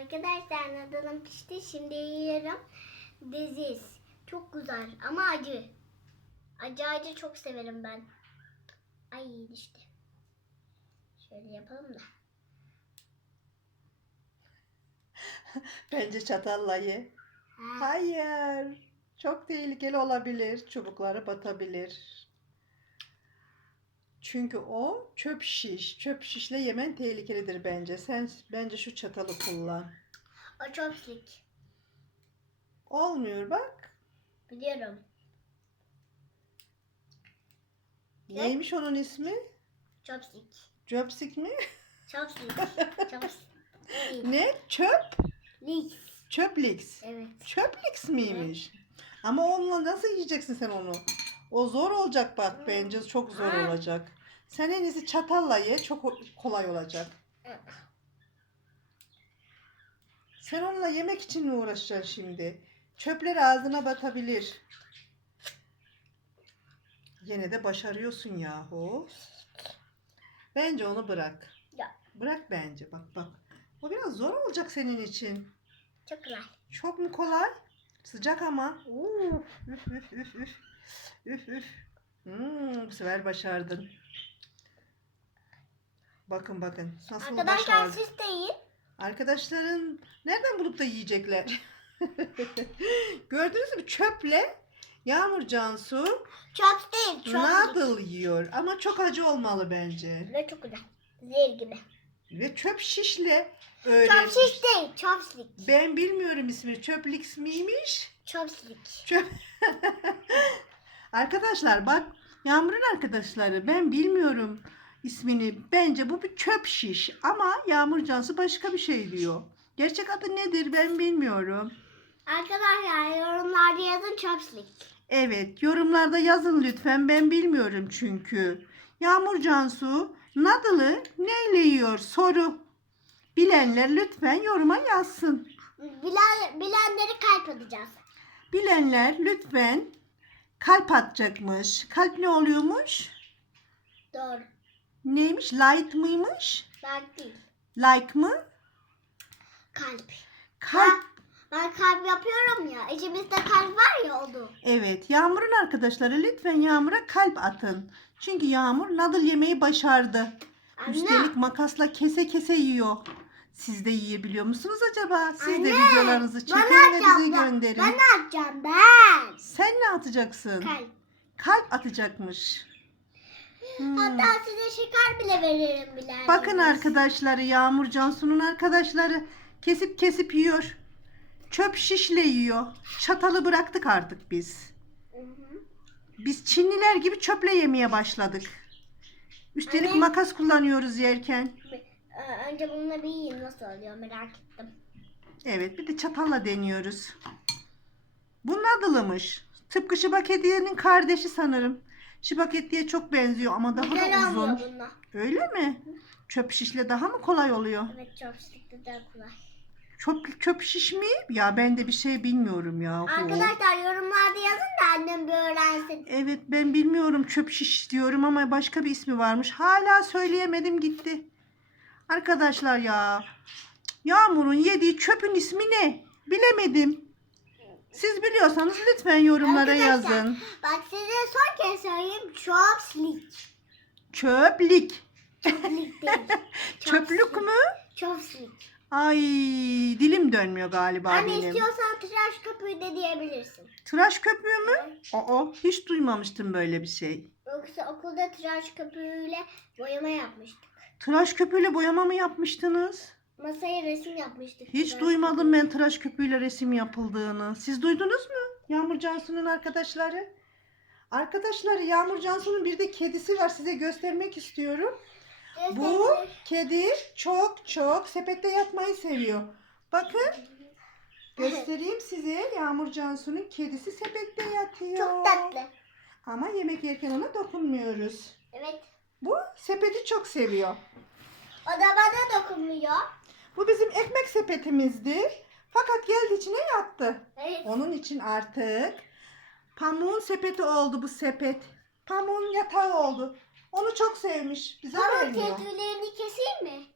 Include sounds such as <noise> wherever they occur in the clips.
Arkadaşlar nadalım pişti. Şimdi yiyorum. Leziz. Çok güzel ama acı. Acı acı çok severim ben. Ay düştü. Şöyle yapalım da. Bence çatalla ye. Ha, Hayır. Çok tehlikeli olabilir. Çubukları batabilir. Çünkü o çöp şiş. Çöp şişle yemen tehlikelidir bence. Sen bence şu çatalı kullan. o chopstick. Olmuyor bak. Biliyorum. Ne? Neymiş onun ismi? Chopstick. Chopstick mi? Chopstick. Chopstick. <laughs> Ne? Çöp? Lik. Çöplix. Evet. Çöplix miymiş? Ama onunla nasıl yiyeceksin sen onu? O zor olacak bak bence çok zor olacak. Sen en iyisi çatalla ye çok kolay olacak. Sen onunla yemek için mi uğraşacaksın şimdi? Çöpler ağzına batabilir. Yine de başarıyorsun yahu. Bence onu bırak. Ya. Bırak bence bak bak. O biraz zor olacak senin için. Çok kolay. Çok mu kolay? Sıcak ama. Uf, üf üf üf üf. Üf üf. Hmm, bu sefer başardın. Bakın bakın nasıl Arkadaşlar başardın. siz de yiyin. Arkadaşların nereden bulup da yiyecekler? <laughs> Gördünüz mü çöple Yağmur Cansu Chops değil. Chopstick. noodle yiyor ama çok acı olmalı bence. Ve çok güzel. Zehir gibi. Ve çöp şişle öyle. Chopstick değil. Chopstick. Ben bilmiyorum ismini. Çöplix miymiş? Chopstick. Çöp. <laughs> Arkadaşlar bak Yağmur'un arkadaşları ben bilmiyorum ismini. Bence bu bir çöp şiş ama Yağmur Cansu başka bir şey diyor. Gerçek adı nedir ben bilmiyorum. Arkadaşlar yorumlarda yazın chopstick. Evet yorumlarda yazın lütfen ben bilmiyorum çünkü. Yağmur Cansu Nadıl'ı neyle yiyor soru. Bilenler lütfen yoruma yazsın. Bilen, bilenleri kalp atacağız. Bilenler lütfen kalp atacakmış. Kalp ne oluyormuş? Doğru. Neymiş? Light mıymış? Kalp değil. Like mı? Kalp. Kalp. Ben kalp yapıyorum ya. İçimizde kalp var ya oldu. Evet. Yağmur'un arkadaşları lütfen Yağmur'a kalp atın. Çünkü Yağmur nadıl yemeyi başardı. Anne. Üstelik makasla kese kese yiyor. Siz de yiyebiliyor musunuz acaba? Siz de Anne, videolarınızı çekin ve bize atacağım ben. gönderin. Ben atacağım ben? Sen ne atacaksın? Kalp. Kalp atacakmış. Hmm. Hatta size şeker bile veririm bilen. Bakın arkadaşları Yağmur Cansu'nun arkadaşları kesip kesip yiyor. Çöp şişle yiyor. Çatalı bıraktık artık biz. Biz Çinliler gibi çöple yemeye başladık. Üstelik Anne. makas kullanıyoruz yerken. Ee, Önce bununla bir yiyin nasıl oluyor merak ettim. Evet bir de çatalla deniyoruz. Bu nadılımış. Tıpkı şibaketiyenin kardeşi sanırım. Şibaketiye çok benziyor ama daha Güzel da olmuyor uzun. bununla. Öyle mi? Çöp şişle daha mı kolay oluyor? Evet chopstick de daha kolay. Çöp, çöp şiş mi? Ya ben de bir şey bilmiyorum ya. Arkadaşlar yorumlarda yazın da annem bir öğrensin. Evet ben bilmiyorum çöp şiş diyorum ama başka bir ismi varmış. Hala söyleyemedim gitti. Arkadaşlar ya. Yağmur'un yediği çöpün ismi ne? Bilemedim. Siz biliyorsanız lütfen yorumlara Arkadaşlar, yazın. Bak size son kez söyleyeyim. Çöplik. Değil. <laughs> Çöplük mü? Chopstick. Ay dilim dönmüyor galiba Anne benim. istiyorsan tıraş köpüğü de diyebilirsin. Tıraş köpüğü mü? Aa hiç duymamıştım böyle bir şey. Yoksa okulda tıraş köpüğüyle boyama yapmıştık. Tıraş köpüğüyle boyama mı yapmıştınız? Masaya resim yapmıştık. Hiç duymadım ben tıraş köpüğüyle resim yapıldığını. Siz duydunuz mu? Yağmur Cansu'nun arkadaşları. Arkadaşları Yağmur Cansu'nun bir de kedisi var size göstermek istiyorum. Bu kedi çok çok sepette yatmayı seviyor. Bakın göstereyim size Yağmur Cansu'nun kedisi sepette yatıyor. Çok tatlı. Ama yemek yerken ona dokunmuyoruz. Evet. Bu sepeti çok seviyor. O da bana dokunmuyor. Bu bizim ekmek sepetimizdi. Fakat geldi içine yattı. Evet. Onun için artık pamuğun sepeti oldu bu sepet. Pamuğun yatağı oldu. Onu çok sevmiş. Bize Ama vermiyor. tüylerini keseyim mi?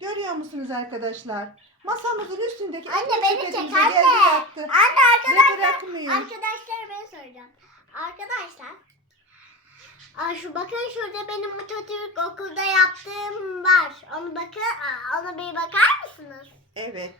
Görüyor musunuz arkadaşlar? Masamızın üstündeki Anne, ekmek beni çek, sepetimize anne. geldi yattı. Anne Ve arkadaşlar. bırakmıyor. Arkadaşlar ben soracağım. Arkadaşlar. Aa, şu bakın şurada benim Atatürk okulda yaptığım var. Onu bakın, ona bir bakar mısınız? Evet.